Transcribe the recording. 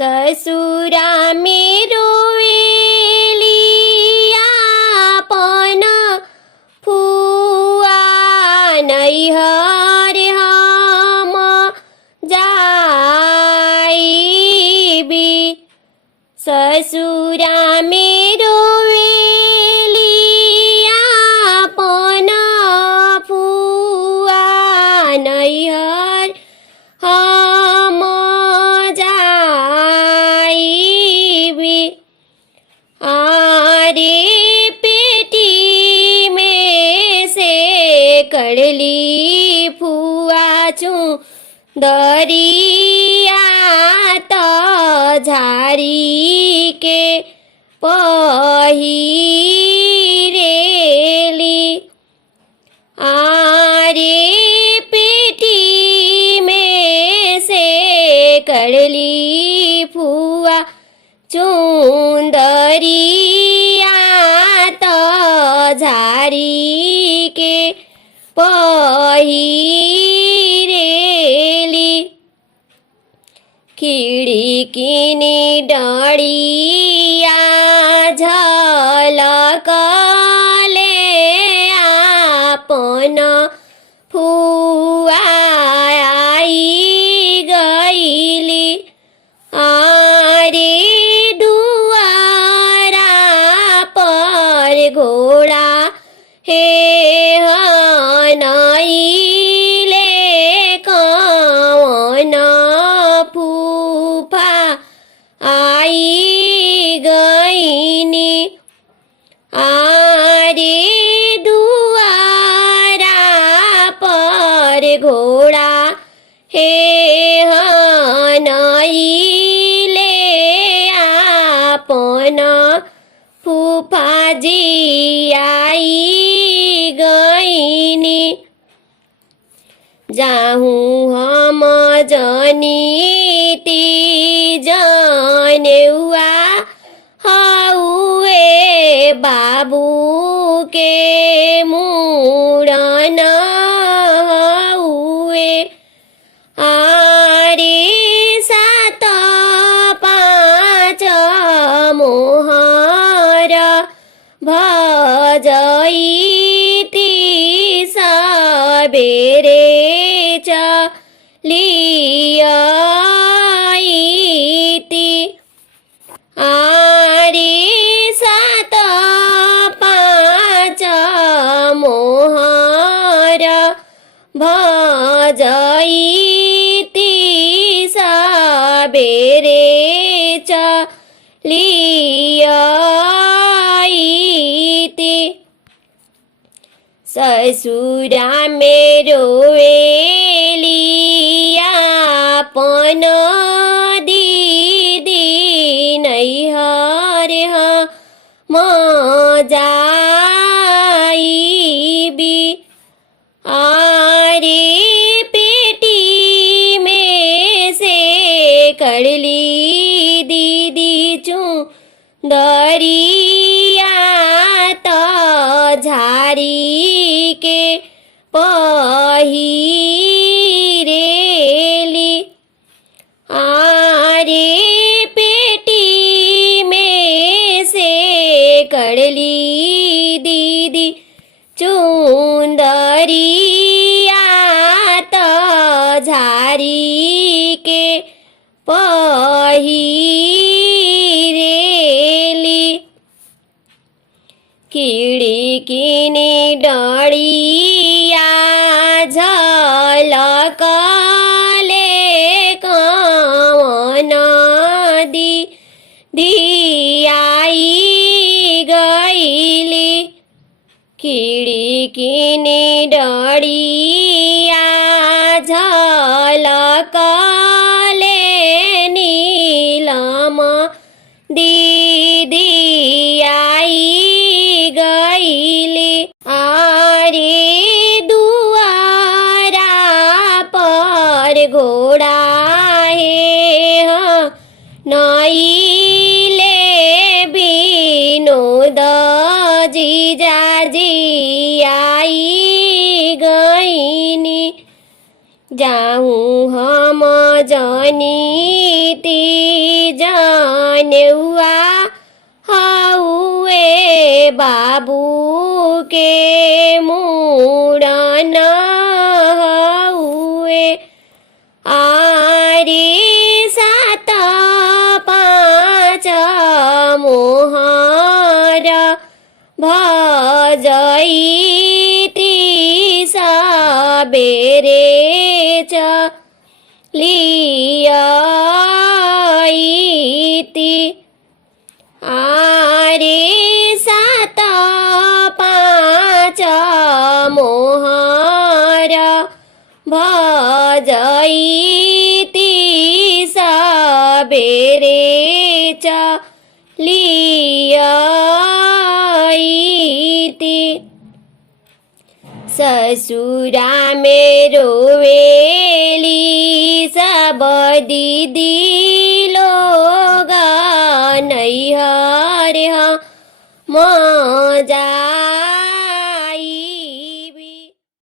ससुरा मेरो वेलियापन फुआ नैहर हम जाइबी। ससुरा मेरो वेलियापन फुआ नैहर हम जाइबी। आरे पेटी में से कड़ली फुआ चूँ दरिया त झारी के पहिरेली। आरे पेटी में से कड़ली फुआ चुंदरिया त झारी के पहिरेली। खिड़कीनी डढ़िया झलकले आपन फुआ आई गईली। आरे दुआरा पर घोड़ा हे हनैले कौन फूफा आई गईनी। आरे दुआरा पर घोड़ा हे हनैले आपन फूफाजी आई गईनी। जाहूँ हम जनीती जनेउआ हउए बाबू के मुड़न हउए। आरे सात पाँच मोहर भजईती सबेरे चलियईती। आरे सात पाँच मोहर भजईती सबेरे चलियईती। ससुरा मेरो वेलियापन दीदी नैहर हम जाइबी। आरे पेटी में से कड़ली दीदी चूँ दरिया त झारी के पहिरेली। आरे पेटी में से कड़ली दीदी चुंदरिया त झारी के पहिरेली। खिड़कीनी डढ़िया झलकले कौन दियाई गईली। खिड़कीनी डढ़िया झलकले नीलम दीदी आई गईली। आरे दुआरा पर घोड़ा हे नैले विनोद जीजाजी आई गईनी। जाऊँ हम जनीती जाने हुआ हुए बाबू के मूड़न हुए आरे सात पाँच मोहर भजई सबेरे चलियती आरे सात पाँच मोहर भजई सबेरे चलियती ससुरा में रोवेली सब दीदी लोग नैहर मजा